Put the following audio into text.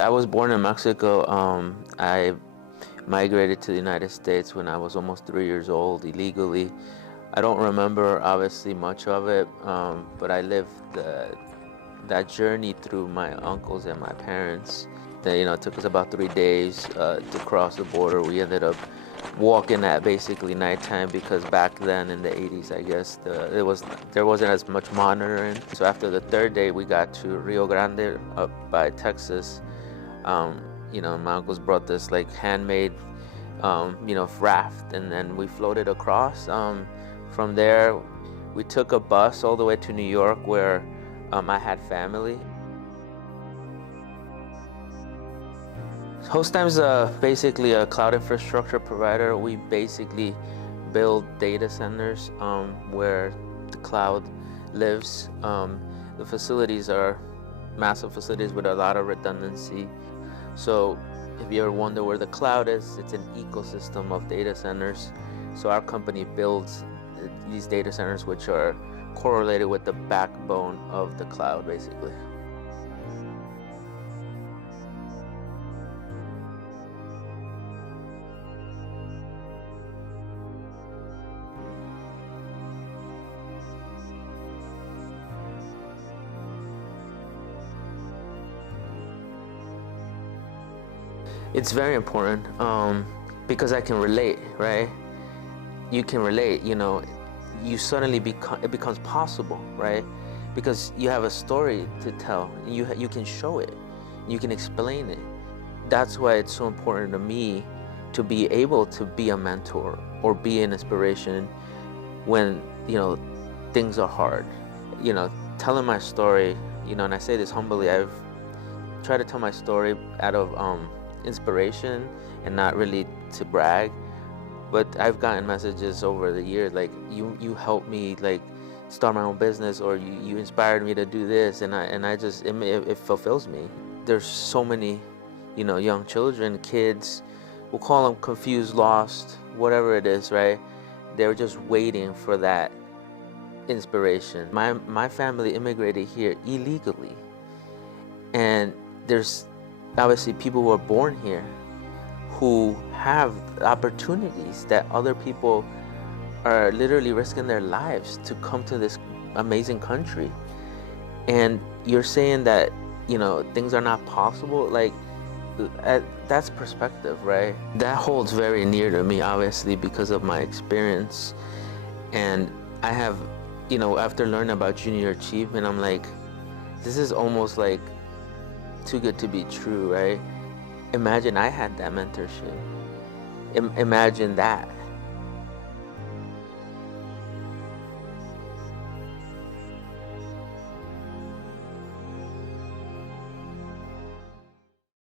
I was born in Mexico. I migrated to the United States when I was almost 3 years old illegally. I don't remember obviously much of it, but I lived that journey through my uncles and my parents. It took us about 3 days to cross the border. We ended up walking at basically nighttime because back then in the 80s, I guess, there wasn't as much monitoring. So after the third day, we got to Rio Grande up by Texas. My uncles brought this like handmade, raft, and then we floated across. From there, we took a bus all the way to New York where I had family. HostTime is basically a cloud infrastructure provider. We basically build data centers where the cloud lives. The facilities are massive facilities with a lot of redundancy. So if you ever wonder where the cloud is, it's an ecosystem of data centers. So our company builds these data centers which are correlated with the backbone of the cloud, basically. It's very important because I can relate, right? You can relate, you suddenly it becomes possible, right? Because you have a story to tell. You can show it, you can explain it. That's why it's so important to me to be able to be a mentor or be an inspiration when things are hard. Telling my story, and I say this humbly, I've tried to tell my story out of inspiration and not really to brag. But I've gotten messages over the years like you helped me like start my own business, or you inspired me to do this, and I just it fulfills me. There's so many young children, kids, we'll call them confused, lost, whatever it is, right? They're just waiting for that inspiration. My family immigrated here illegally, and there's obviously people who are born here who have opportunities that other people are literally risking their lives to come to this amazing country. And you're saying that things are not possible, like that's perspective, right? That holds very near to me, obviously, because of my experience. And I have after learning about junior achievement, I'm like, this is almost like too good to be true, right? Imagine I had that mentorship. Imagine that.